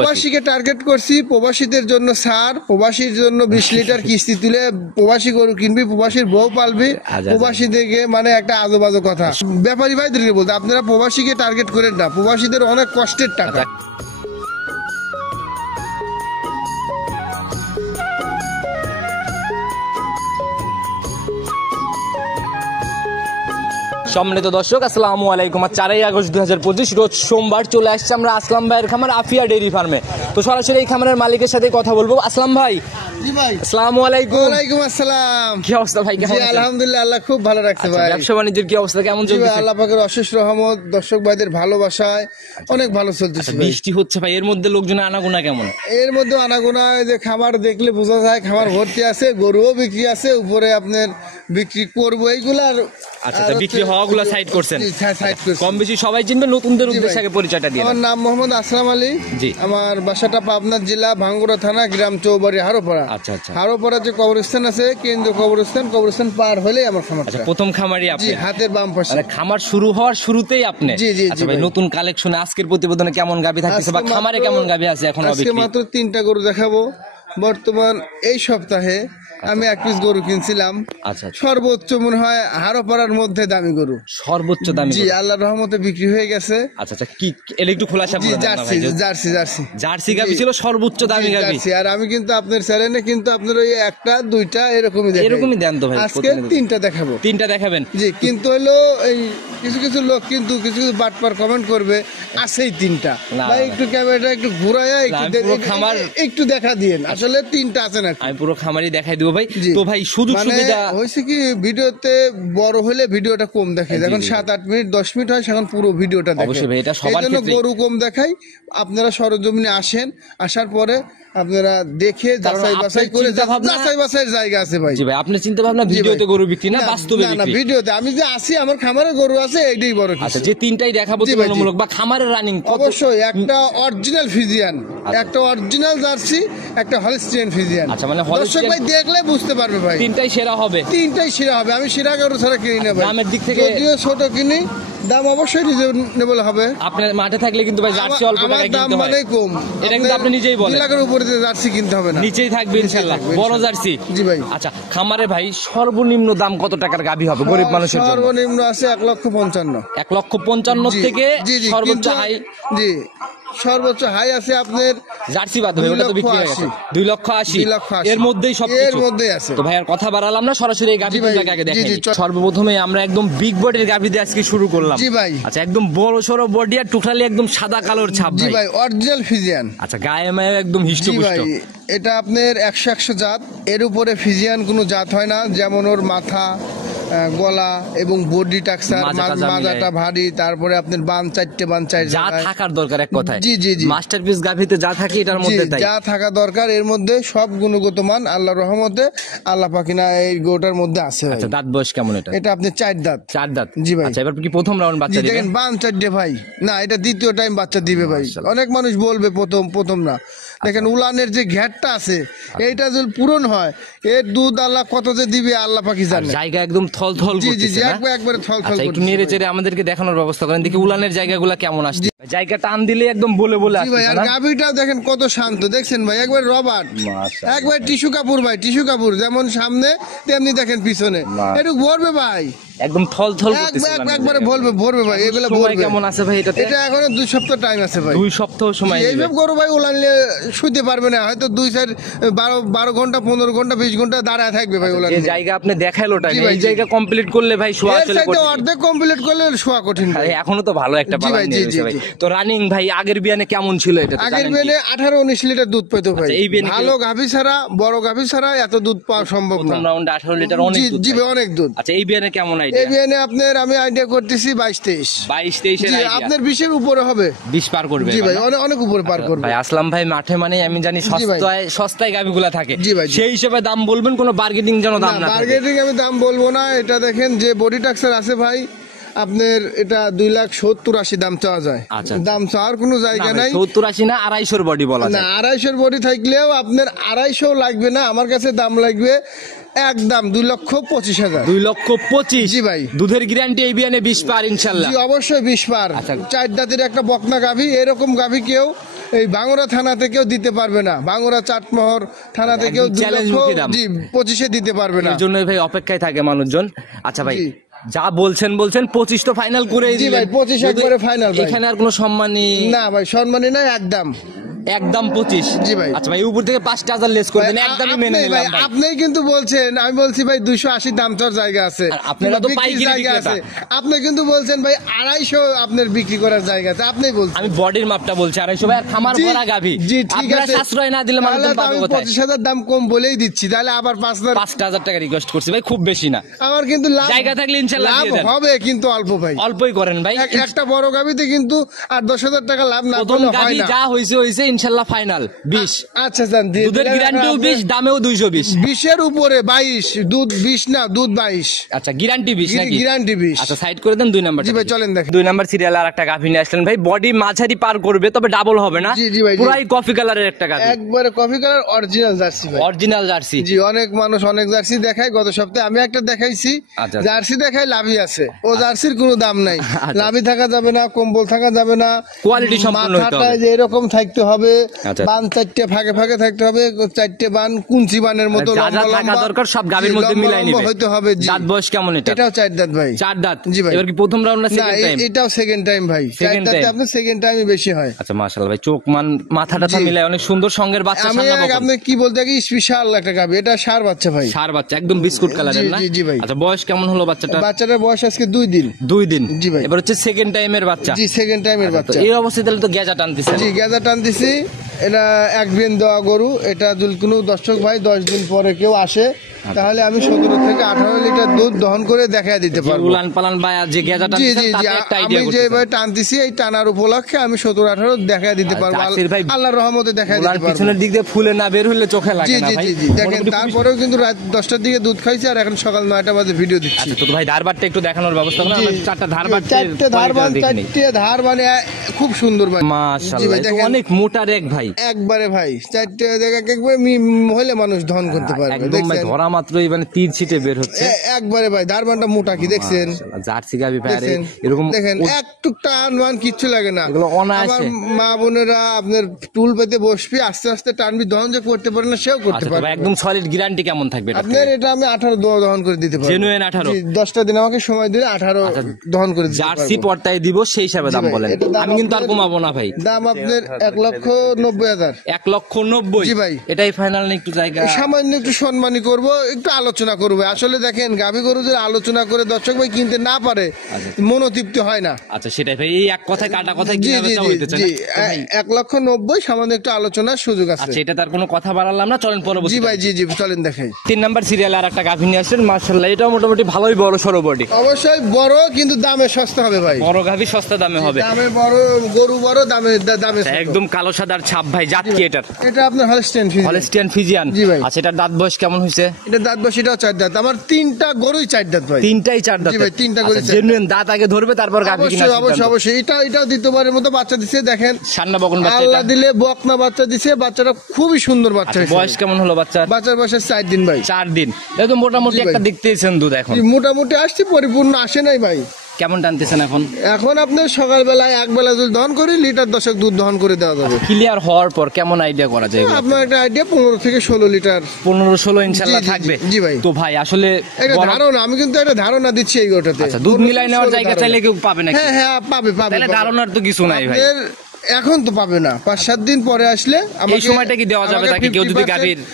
প্রবাসীকে target করছি, প্রবাসীদের জন্য ছাড়, প্রবাসীর জন্য 20 লিটার কিস্তি তুলে প্রবাসী গরু কিনবি, প্রবাসীর বউ পালবি, প্রবাসীদেরকে মানে একটা আজে কথা। ব্যাপারী ভাইদেরকে বলতে আপনারা প্রবাসীকে টার্গেট করেন না, প্রবাসীদের অনেক কষ্টের টাকা। সম্মানিত দর্শক, আসসালামু আলাইকুম। 4 আগস্ট 2025 রোজ সোমবার চলে আসছে আমরা আসলাম ভাইয়ের খামার আফিয়া ডেইরি ফার্মে। তো সরাসরি এই খামারের মালিকের সাথে কথা বলবো। আসলাম ভাই। জি ভাই, আসসালামু আলাইকুম। ওয়ালাইকুম আসসালাম। কি অবস্থা ভাই? কেমন আছেন? আলহামদুলিল্লাহ, আল্লাহ খুব ভালো রাখছে ভাই। ব্যবসা বাণিজ্যের কি অবস্থা কেমন চলছে? আল্লাহ পাকের অশেষ রহমত, দর্শক ভাইদের ভালোবাসায় অনেক ভালো চলতেছে। বৃষ্টি হচ্ছে ভাই, এর মধ্যে লোকজন আনাগোনা কেমন? এর মধ্যে আনাগোনা, যে খামার দেখলে বোঝা যায় খামার ভর্তি আছে, গরুও বিক্রি আছে, উপরে আপনার বিক্রি করবো এইগুলার। আচ্ছা, বিক্রি হওয়াগুলো সাইড করছেন? সাইড করছি। কম বেশি সবাই চিনবে, নতুনদের উদ্দেশ্যে আগে পরিচয়টা দিন। আমার নাম মোহাম্মদ আসলাম আলী। জি। আমার বাসাটা পাবনা জেলা ভাঙ্গুড়া থানা, গ্রাম চৌবাড়ি, হারোপাড়া। আচ্ছা আচ্ছা। হারোপাড়া যে কবরস্থান আছে, কেন্দ্রীয় কবরস্থান পার হলেই আমার খামার। আচ্ছা, প্রথম খামারই আপনি? হাতের বাম পাশে। মানে খামার শুরু হওয়ার শুরুতেই আপনি? জি জি। আচ্ছা ভাই, নতুন কালেকশনে আজকের প্রতিবেদনে কেমন গাভী থাকতেছে বা খামারে কেমন গাভী আছে এখন? আজকে মাত্র 3টা গরু দেখাবো। বর্তমান এই সপ্তাহে আমি 1 পিস গরু কিনছিলাম। আচ্ছা, সর্বোচ্চ মনে হয় হারোপাড়ার মধ্যে দামি গরু, সর্বোচ্চ দামি। জি, আল্লাহর রহমতে বিক্রি হয়ে গেছে। আচ্ছা আচ্ছা, কি এলে একটু খোলাসা বলুন। জার্সি গাভী ছিল সর্বোচ্চ দামি গাভী। আর আমি কিন্তু আপনার চ্যানেলে কিন্তু আপনার ওই 1টা 2টা এরকমই দেন তো ভাই। আজকে 3টা দেখাবো। 3টা দেখাবেন? জি। কিন্তু হলো এই কিছু লোক কিন্তু কিছু বাটপার কমেন্ট করবে, আছেই 3টা ভাই, একটু ক্যামেরাটা একটু ঘুরায়া একটু দেখা দিয়েন। আসলে 3টা আছে না, আমি পুরো খামারই দেখাই দিব ভাই। তো ভাই সুযোগ সুবিধা হয়েছে কি, ভিডিওতে বড় হলে ভিডিওটা কম দেখে, যখন 7-8 মিনিট 10 মিনিট হয় সেখন পুরো ভিডিওটা দেখে। অবশ্যই ভাই, এটা সবার ক্ষেত্রে। গরু কম দেখাই, আপনারা সরজমিনে আসেন, আসার পরে আপনারা দেখে যাচাই বাছাইয়ের জায়গা আছে ভাই। জি ভাই, আপনি চিন্তা ভাবনা ভিডিওতে গরু বিক্রি না বাস্তবে বিক্রি? না, ভিডিওতে আমি যে আসি, আমার খামারে গরু আছে, এইটাই বড় কিছু। আচ্ছা, যে 3টাই দেখাবো তুলনামূলক বা খামারের রানিং অবশ্যই একটা অরিজিনাল ফিজিয়ান, একটা অরিজিনাল জার্সি, একটা হলস্টিয়ান ফিজিয়ান। আচ্ছা, মানে দর্শক ভাই দেখলে বুঝতে পারবে ভাই, 3টাই সেরা হবে। 3টাই সেরা হবে। আমি সেরা গরু ছাড়া কিনি না ভাই। দামের দিক থেকে যদিও ছোট কিনি, দাম অবশ্যই রিজনেবল হবে। আপনার মাঠে থাকলে কিন্তু ভাই জার্সি অল্প টাকায় কিনতে হয়। দাম মানে কম, এটা কিন্তু আপনি নিজেই বলেন। 2 লাখের উপরে জার্সি কিনতে হবে না, নিচেই থাকবে ইনশাআল্লাহ বড় জার্সি। জি ভাই। আচ্ছা, খামারে ভাই সর্বনিম্ন দাম কত টাকার গাভী হবে গরিব মানুষের জন্য? সর্বনিম্ন আছে 1,55,000। 1,55,000 থেকে সর্বোচ্চ হাই? জি, সর্বোচ্চ হাই আছে আপনার জার্সি বাদ হবে, ওটা তো বিক্রি হয়ে গেছে। 2,80,000 এর মধ্যেই সবকিছু এর মধ্যেই আছে। তো ভাই আর কথা বাড়ালাম না, সরাসরি এই গাভীটাকে আগে দেখাই। সর্বপ্রথমে আমরা একদম বিগ বডির গাভী দিয়ে আজকে শুরু করলাম। জি ভাই। আচ্ছা, একদম বড় সরো বডি আর টোটালি একদম সাদা কালোর ছাপ। জি ভাই, অরিজিনাল ফিজিয়ান। আচ্ছা, গায়ে মায়ে একদম হিষ্টপুষ্ট। এটা আপনার 100 জাত, এর উপরে ফিজিয়ান কোনো জাত হয় না। যেমন ওর মাথা, গলা এবং বডি টাক্সার, মাজাটা ভারী, তারপরে আপনার বান 4 যা থাকার দরকার এক কথায়। জি জি জি, মাস্টারপিস গাভীতে যা থাকে এটার মধ্যে তাই যা থাকা দরকার, এর মধ্যে সব গুণগত মান আল্লাহর রহমতে আল্লাহ পাকিনা এই গোটার মধ্যে আছে। আচ্ছা, দাঁত বয়স কেমন এটা? এটা আপনি 4 দাঁত। 4 দাঁত? জি ভাই। আচ্ছা, এবার কি প্রথম রাউন্ড বাচ্চা দিবে? দেখেন বান 4 ভাই, না এটা দ্বিতীয় টাইম বাচ্চা দিবে ভাই। অনেক মানুষ বলবে প্রথম না, দেখেন উলানের যে ঘ্যাটটা আছে, এইটা যদি পূরণ হয়, এর দুধ আল্লাহ কত যে দিবে আল্লাহ পাকি জানে। জায়গা একদম থলথল করতেছে। জি জি, একবারে থলথল করতেছে। একটু নেড়ে চেড়ে আমাদেরকে দেখানোর ব্যবস্থা করেন, দেখি উলানের জায়গাগুলো কেমন আসছে। জায়গা টান দিলে একদম বলে আসছে ভাই। আর গাভীটাও দেখেন কত শান্ত, দেখছেন ভাই, একবার রবার্ট, একবার টিস্যু কাপড় ভাই, টিস্যু কাপড়। যেমন সামনে তেমনি দেখেন পিছনে, একটু ভরবে ভাই, একদম থলথল করতেছে। একবারে ভরবে ভাই। এগুলো ভরবে। কেমন আছে ভাই এটাতে? এটা এখনো 2 সপ্তাহ টাইম আছে ভাই। 2 সপ্তাহ সময়। এইসব গরু ভাই উলানলে শুইতে পারবে না, হয়তো 12 ঘন্টা 15 ঘন্টা 20 ঘন্টা দাঁড়ায় থাকবে ভাই উলান। এই জায়গা আপনি দেখাইলো টাইম, এই জায়গা কমপ্লিট করলে ভাই শোয়া চলে কঠিন। অর্ধেক কমপ্লিট করলে শোয়া কঠিন ভাই। এখনো তো ভালো একটা পালা নিয়ে রয়েছে ভাই। তো রানিং ভাই আগের বিয়ানে কেমন ছিল এটা? আগের বিয়ানে 18-19 লিটার দুধ পেতো ভাই। ভালো গাভী ছাড়া, বড় গাভী ছাড়া এত দুধ পাওয়া সম্ভব না। প্রথম রাউন্ডে 18 লিটার অনেক দুধ। জি ভাই, অনেক দুধ। আচ্ছা, এই বিয়ানে কেমন আইডিয়া? এই বিয়ানে আপনার আমি আইডিয়া করতেছি 22-23 এর আইডিয়া। আপনার 20 এর উপরে হবে, 20 পার করবে। জি ভাই, অনেক উপরে পার করবে ভাই। আসলাম ভাই মাঠে মানে আমি জানি সস্তায় গাভীগুলা থাকে, সেই হিসেবে দাম বলবেন, কোনো বার্গেনিং যেন দাম না। বার্গেনিং আমি দাম বলবো না। এটা দেখেন যে বডি টাক্সার আছে ভাই, আপনার এটা 2,70,80 দাম চাওয়া যায়। দাম চাওয়ার কোনো জায়গা নাই। 70-80 না, 250 বডি বলা যায়। না, 250 বডি থাকলেও আপনার 250 লাগবে না, আমার কাছে দাম লাগবে একদম 2,25,000। 2,25,000? জি ভাই। দুধের গ্যারান্টি এই বিয়ানে 20 পার ইনশাআল্লাহ? জি অবশ্যই 20 পার। 4 দাঁতের একটা বকনা গাভী, এরকম গাভী কেউ এই ভাঙ্গুরা থানা থেকেও দিতে পারবে না, ভাঙ্গুরা চাটমোহর থানা থেকেও একদম 2 challenge লক্ষ মুখী দাম। জি 25-এ দিতে পারবে না। এর জন্যই ভাই অপেক্ষায় থাকে মানুষজন। আচ্ছা ভাই, জি। যা বলছেন 25 তো ফাইনাল করেই জি দিলেন। ভাই, 25 যদি একবারে final ভাই। এখানে আর কোনো সম্মানী না ভাই, সম্মানী নাই, একদম। একদম 25। জি ভাই। আচ্ছা ভাই, উপর থেকে 5,000 লেস করে দেন, একদমই মেনে আপনি নিলাম ভাই, ভাই। আপনিই কিন্তু বলছেন, আমি বলছি ভাই 280 দাম তোর জায়গা আছে, আর আপনারা তো বিক্রির পাইকারি জায়গা বিক্রেতা। আছে। আপনি কিন্তু বলছেন ভাই 250 আপনার বিক্রি করার জায়গা আছে, আপনিই বলছেন। আমি বডির মাপটা বলছি, 250 ভাই, আর খামার জি, ভরা গাভী। জি ঠিক আপনারা আছে, সাশ্রয় না দিলে মানুষজন তাহলে তো পাবে আমি কোথায়? 25,000 দাম কম বলেই দিচ্ছি, তাহলে আবার 5,000 5,000 টাকা রিকোয়েস্ট করছি ভাই, খুব বেশি না। আমার কিন্তু লাভ, জায়গা থাকলে ইনশাল্লাহ লাভ দিয়ে দেন। হবে, কিন্তু অল্প ভাই। অল্পই করেন ভাই। একটা বড় গাবিতে কিন্তু আর 10,000 টাকা লাভ না প্রথম করলে হয় গাভী না। যা হয়েছে ইনশাল্লাহ ফাইনাল 20। আচ্ছা যান, দিয়ে দুধের দিলেন। গ্যারান্টিও আপনি 20, দামেও 220। 20-এর উপরে 22, দুধ 20 না, দুধ 22, আচ্ছা, গ্যারান্টি 20 নাকি? গ্যারান্টি 20। আচ্ছা, সাইড করে দেন 2 নাম্বার। জি ভাই, চলেন দেখেন। 2 নাম্বার সিরিয়ালে আর একটা গাভী নিয়ে আসলেন ভাই, বডি মাঝারি পার করবে, তবে ডাবল হবে না। জি, জি ভাই, জি। পুরাই কফি কালারের একটা গাভী, একবারে কফি কালার অরিজিনাল জার্সি ভাই। Original Jersey. জি, অনেক মানুষ অনেক জার্সি দেখায়, গত সপ্তাহে আমি একটা দেখাইছি। আচ্ছা। জার্সি দেখায় লাভই আছে, ও জার্সির কোনো দাম নাই। আচ্ছা। লাভই থাকা যাবে না, কম্বল থাকা যাবে না, কোয়ালিটি সম্পূর্ণ হতে মাথাটা হবে। যে এরকম থাকতে হবে, আচ্ছা। বান 4টে ফাঁকে ফাঁকে থাকতে হবে, 4টে বান কুঞ্চি বানের মতো যা যা লম্বা থাকা লম্বা। দরকার সব গাভীর জি, মধ্যে লম্বা মিলাই লম্বা নিবে। হইতে হবে। জি। দাঁত বয়স কেমন এটা? এটাও 4 দাঁত ভাই। 4 দাঁত। জি ভাই। এবার কি প্রথম রাউন্ড না না, সেকেন্ড টাইম? এটাও সেকেন্ড টাইম ভাই। 4 Second দাঁতে time। আপনার সেকেন্ড টাইমই বেশি হয়। আচ্ছা, মাশাআল্লাহ ভাই, চোখ মাথাটা জি। মিলাই অনেক সুন্দর, সঙ্গের বাচ্চা, আমি সান্না বকন। আপনি কি বলতে কি স্পেশাল একটা গাবি, এটা সার বাচ্চা ভাই। ষাঁড় বাচ্চা, একদম বিস্কুট কালারের জি, না? জি, জি ভাই। আচ্ছা, বয়স কেমন হলো বাচ্চাটা? বাচ্চাটার বয়স আজকে 2 দিন। 2 দিন। জি ভাই। এবার হচ্ছে সেকেন্ড টাইমের বাচ্চা। জি, সেকেন্ড টাইমের তো বাচ্চা। এই অবস্থায় তাহলে তো গেজা টানতেছে। জি, গেজা টানতেছি। এটা এক বিন দেওয়া গরু। এটা যদি কোনো দর্শক ভাই 10 দিন পরে কেউ আসে, তাহলে আমি 17 থেকে 18 লিটার দুধ দহন করে দেখায় দিতে পারবো। উলান পালান বা যে গেজা জি, টানতেছে জি, জি, তাতে একটা আমি আইডিয়া করতেছে। যেভাবে টানতেছি এই টানার উপলক্ষে আমি 17-18 দেখায় দিতে পারবো। জার্সির ভাই আল্লাহর রহমতে দেখায় উলান দিতে পারবো। পিছনের দিক দিয়ে ফুলে না বের হলে চোখে জি, লাগে না জি, ভাই। জি, জি, দেখেন মোটামুটি তারপরেও কিন্তু রাত 10টার দিকে দুধ খাইছি, আর এখন সকাল 9টা বাজে ভিডিও দিচ্ছি। আচ্ছা, তো ভাই ধারবারটা একটু দেখানোর ব্যবস্থা করুন। জি, আমরা 4টা ধারবার 4টে ধারবান, 4টে ধার মানে খুব সুন্দর ভাই। জি মাশাআল্লাহ, ভাই, এটা দেখেন। অনেক মোটা রেক ভাই। একবারে ভাই 4টে দেখা একবারে মহিলা মানুষ দহন করতে পারবে। একদম ভাই, দেখছেন ধরা মাত্রই মানে তীর ছিটে বের হচ্ছে। একবারে ভাই, ধারবানটা মোটা কি দেখছেন? মাশাআল্লাহ, জার্সি গাভী ভাই, আরে দেখছেন এরকম দেখেন, একটু টান মান কিচ্ছু লাগে না। এগুলো অনায়াসে। আমার মা বোনেরা আপনার টুল পেতে বসবি, আস্তে আস্তে টানবি, দহন যে করতে পারে না সেও করতে আচ্ছা, তো পারে। ভাই একদম সলিড গ্যারান্টি কেমন থাকবে এটা? আপনার এটা আমি 18 দহন করে দিতে পারবো। Genuine 18? 10টা দিন আমাকে সময় দিলে 18 দহন করে দিতে জার্সি পারবো। পর্তায় দিব সেই হিসাবে দাম ভাই, বলেন, এটার দাম আমি কিন্তু আর আপনার- কমাবো না ভাই। দাম আপনার 1,90,000। 1,90,000? জি ভাই। এটাই ফাইনাল না একটু জায়গা? সামান্য একটু সম্মানী করব, একটু আলোচনা করবো। আসলে দেখেন গাভী গরু যদি আলোচনা করে দর্শক ভাই কিনতে না পারে, মনোতৃপ্তি হয় না। আচ্ছা, সেটাই ভাই, এই এক কথায় কাটা কথায় জি, কিভাবে জি, চাও জি, হইতে চায় জি, না? তো ভাই, 1,90,000 সামান্য একটু আলোচনার সুযোগ আছে। আচ্ছা, এটা তার কোনো কথা বাড়ালাম না, চলেন পরবর্তী। জি ভাই, জি, জি, চলেন দেখাই। 3 নাম্বার সিরিয়ালে আর একটা গাভী নিয়ে আসছেন, মাশাআল্লাহ, এটাও মোটামুটি ভালোই বড় সরো বডি। অবশ্যই বড়, কিন্তু দামে সস্তা হবে ভাই। বড় গাভী সস্তা দামে হবে। দামে বড় গরু, বড় দামে দামে ছোট। একদম কালো সাদার ছাপ ভাই, জাত কি এটার? এটা আপনার হলস্টেইন ফ্রিজিয়ান। Holstein Friesian. জি ভাই। আচ্ছা, এটার দাঁত বয়স কেমন হয়েছে? এটা দাঁত বয়স, এটাও 4 দাঁত। আমার 3টা গরুই 4 দাঁত ভাই। তিনটাই 4 দাঁত। জি ভাই, 3টা করে 4 দাঁত। জেনুইন দাঁত আগে ধরবে, তারপর গাভী কিনা অবশ্যই, অবশ্যই, অবশ্যই। এটাও দ্বিতীয়বারের মতো বাচ্চা দিছে, দেখেন। সান্না বকন বাচ্চা আল্লাহ এটা। দিলে বকনা বাচ্চা দিছে, বাচ্চাটা খুবই সুন্দর বাচ্চা আচ্ছা, হয়েছে। বয়স কেমন হলো বাচ্চার? বাচ্চার বয়স 4 দিন ভাই। 4 দিন। একদম মোটামুটি জি ভাই। একটা দেখতেছেন দুধ এখন। জি, মোটামুটি আসছে, পরিপূর্ণ আসে নাই ভাই। কেমন টানতেছেন এখন? এখন আপনার সকালবেলায় একবেলা যদি দহন করি, লিটার 10 দুধ দহন করে দেওয়া যাবে। ক্লিয়ার হওয়ার পর কেমন আইডিয়া করা যায় এগুলো? আপনার একটা আইডিয়া 15 থেকে 16 লিটার। 15-16 ইনশাআল্লাহ জি, জি, থাকবে। জি ভাই। তো ভাই আসলে একটা বড়- ধারণা, আমি কিন্তু একটা ধারণা দিচ্ছি এই গোটাতে। আচ্ছা, দুধ মিলাই নেওয়ার 15 জায়গা ধারণা। চাইলে কেউ পাবে নাকি? হ্যাঁ, হ্যাঁ, পাবে, পাবে, তাহলে পাবে। ধারণার তো কিছু নাই ভাই। আপনার এখন তো পাবে না, 5-7 দিন পরে আসলে এই সময়টা কি দেওয়া যাবে তাকে, কেউ যদি 50% গাভীর-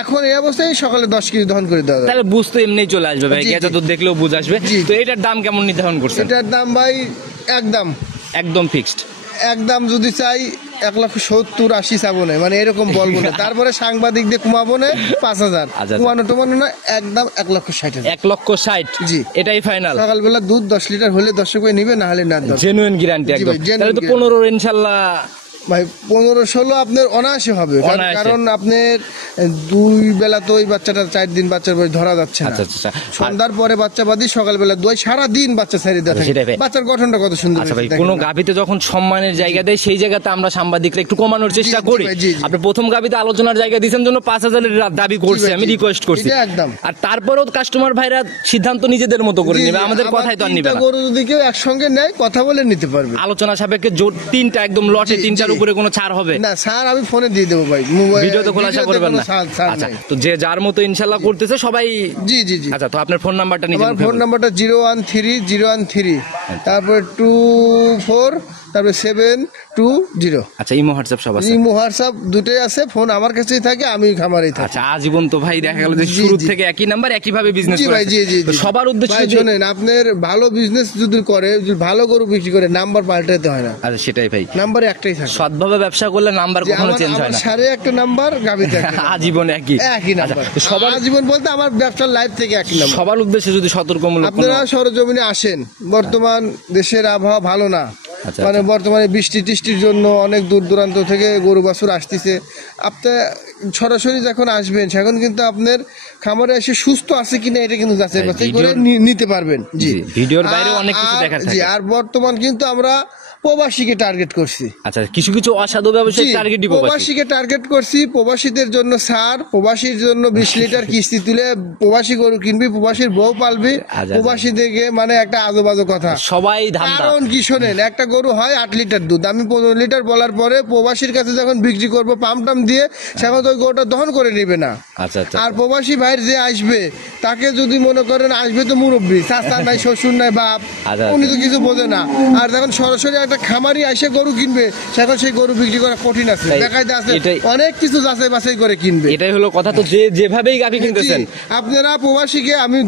এখন এই অবস্থায় সকালে 10 কেজি দহন করে দেওয়া যাবে। তাহলে বুঝতে এমনি চলে আসবে ভাই, জি, জি। গেজা দুধ দেখলেও বুঝ আসবে। জি। তো এটার দাম কেমন নির্ধারণ করছেন? এটার দাম ভাই একদম একদম ফিক্সড। একদম যদি চাই 1,70,80 চাবো না, মানে এরকম বলবো না। তারপরে সাংবাদিক দিয়ে কমাবো না 5,000, আচ্ছা। কমানো টমানো না, একদম 1,60,000। 1,60,000? জি। এটাই ফাইনাল? সকালবেলা দুধ 10 লিটার হলে দর্শক ভাই নিবে, না হলে না দশ। জেনুইন গ্যারান্টি জি একদম। ভাই, genuine তাহলে তো guarantee। 15 ইনশাআল্লাহ ভাই 15-16 আপনার অনায়াসে হবে, অনায়াসে। কারণ আপনার 2 বেলা তো ওই বাচ্চাটা 4 দিন বাচ্চার বয়স ধরা যাচ্ছে না। আচ্ছা, আচ্ছা। সন্ধ্যার পরে বাচ্চা বাদি, সকালবেলা দুই, সারাদিন বাচ্চা ছেড়ে দেয়। আচ্ছা, সেটাই ভাই। বাচ্চার গঠনটা কত সুন্দর আচ্ছা ভাই, হয়েছে, কোন দেখেন না? গাভীতে যখন সম্মানের জায়গা দেয় সেই জায়গাতে আমরা সাংবাদিকরা একটু কমানোর চেষ্টা জি, করি। ভাই, জি, জি। আপনি প্রথম গাভীতে আলোচনার জায়গা দিয়েছেন জন্য 5,000 দাবি করছি, ভাই, আমি জি। রিকোয়েস্ট করছি। এটা একদম। আর তারপরেও কাস্টমার ভাইরা সিদ্ধান্ত নিজেদের মতো করে জি, নেবে, জি, আমাদের আবার কথাই তো আর নিবে 3টা না। গরু যদি কেউ একসঙ্গে নেয়, কথা বলে নিতে পারবে। আলোচনা সাপেক্ষে জোর 3টা একদম লটে জি, 3টার জি, উপরে কোনো ছাড় হবে? না স্যার, আমি ফোনে দিয়ে দেবো ভাই, ভিডিও তো খোলাসা করবেন না? আচ্ছা, তো যে যার মতো ইনশাআল্লাহ করতেছে সবাই। জি জি জি। আচ্ছা, তো আপনার ফোন নাম্বারটা নিয়ে আমার ফোন নাম্বারটা 013 তারপরে 24 তারপরে 720। আচ্ছা, ইমো হোয়াটসঅ্যাপ সব আছে? ইমো হোয়াটসঅ্যাপ দুটোই আছে, ফোন আমার কাছেই থাকে, আমি খামারেই থাকি। আচ্ছা, আজীবন তো ভাই দেখা গেল যে শুরু থেকে একই নাম্বার একইভাবে বিজনেস জি করে। ভাই, জি জি জি। সবার উদ্দেশ্যে ভাই শোনেন, আপনার ভালো বিজনেস যদি করে, যদি ভালো গরু বিক্রি করে, নাম্বার পাল্টাতে হয় না। আচ্ছা, সেটাই ভাই, নাম্বার একটাই থাকে। সৎভাবে ব্যবসা করলে নাম্বার কখনো চেঞ্জ হয় না। সারে একটা নাম্বার, গাবিতে একটা নাম্বার। আজীবন একই নাম্বার। তো সবার আজীবন বলতে আমার ব্যবসার লাইফ থেকে একই নাম্বার। সবার উদ্দেশ্যে যদি সতর্কমূলক আপনারা সরজমিনে আসেন, বর্তমান দেশের আবহাওয়া ভালো না। আচ্ছা, মানে বর্তমানে বৃষ্টি টিষ্টির জন্য অনেক দূর দূরান্ত থেকে গরু বাছুর আসতেছে। আপনার সরাসরি যখন আসবেন, সেখন কিন্তু আপনার খামারে এসে সুস্থ আছে কিনা এটা কিন্তু যাচাই বাছাই করে নিতে পারবেন। জি, ভিডিওর বাইরে অনেক কিছু দেখার জি। থাকে। আর বর্তমান কিন্তু আমরা প্রবাসীকে টার্গেট করছি। আচ্ছা, কিছু কিছু অসাধু ব্যবসায়ী টার্গেট দিব। প্রবাসীকে টার্গেট করছি, প্রবাসীদের জন্য ছাড়, প্রবাসীর জন্য 20 লিটার কিস্তি তুলে প্রবাসী গরু কিনবি, প্রবাসীর বউ পালবি, প্রবাসী দেখে মানে একটা আজেবাজে কথা সবাই ধান্দা। কারণ কি শোনেন, একটা গরু হয় 8 লিটার দুধ, আমি 15 লিটার বলার পরে প্রবাসীর কাছে যখন বিক্রি করবো পাম্প টাম দিয়ে, সেখন তো ওই গরুটা দহন করে নিবে না। আচ্ছা আচ্ছা। আর প্রবাসী ভাইয়ের যে আসবে, তাকে যদি মনে করেন আসবে তো মুরব্বী, চাচা নাই, শ্বশুর নাই, বাপ, উনি তো কিছু বোঝে না। আর যখন সরাসরি একটা খামারি এসে গরু কিনবে, সেখন সেই গরু বিক্রি করা কঠিন আছে, দেখাইতে আছে অনেক কিছু যাচাই বাছাই করে কিনবে। এটাই হলো কথা। তো যে যেভাবেই গাভী কিনতেছেন, আপনারা প্রবাসীকে, আমি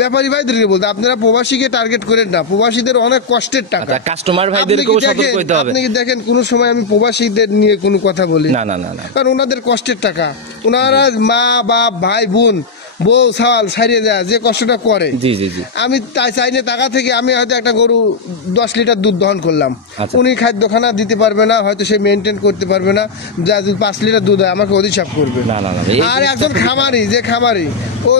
ব্যাপারী ভাইদেরকে বলতে, আপনারা প্রবাসীকে টার্গেট করেন না, প্রবাসীদের অনেক কষ্টের টাকা। কাস্টমার ভাইদেরকেও সতর্ক হতে হবে। আপনি কি দেখেন কোন সময় আমি প্রবাসীদের নিয়ে কোনো কথা বলি? না না না না, কারণ ওনাদের কষ্টের টাকা, ওনারা মা বাপ ভাই বোন বউ ছাল ছাড়িয়ে যায় যে কষ্টটা করে। জি জি জি। আমি তাই চাই না, টাকা থেকে আমি হয়তো একটা গরু 10 লিটার দুধ দহন করলাম, উনি খাদ্যখানা দিতে পারবে না, হয়তো সে মেনটেন করতে পারবে না, যা 5 লিটার দুধ হয় আমাকে অধিশাপ করবে। না না না। আর একজন খামারি, যে খামারি ও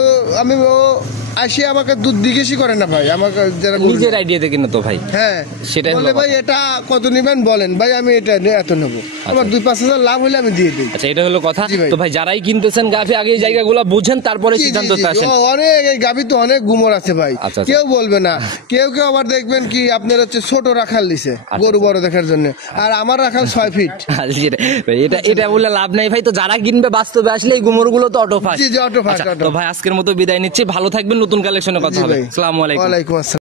আসে আমাকে দুধ জিজ্ঞেসই করে না ভাই, আমাকে যারা নিজের আইডিয়াতে কিনা তো ভাই। হ্যাঁ, সেটাই বলে ভাই এটা কত নেবেন বলেন, ভাই আমি এটা এত নেবো, আমার 2-5 হাজার লাভ হলে আমি দিয়ে দিই। আচ্ছা, এটা হলো কথা। তো ভাই যারাই কিনতেছেন গাভী, আগে এই জায়গাগুলো বুঝেন, তারপরে সিদ্ধান্ততে আসেন। অনেক এই গাভী তো অনেক গুমর আছে ভাই, কেউ বলবে না। কেউ আবার দেখবেন কি আপনার হচ্ছে ছোট রাখাল দিছে গরু বড় দেখার জন্য, আর আমার রাখাল 6 ফিট। এটা বলে লাভ নাই ভাই। তো যারা কিনবে বাস্তবে আসলে এই গুমর গুলো তো অটো ফাস্ট। জি জি, অটো ফাস্ট। তো ভাই আজকের মতো বিদায় নিচ্ছি, ভালো থাকবেন, নতুন কালেকশনে কথা হবে। আসসালামু আলাইকুম। ওয়ালাইকুম আসসালাম।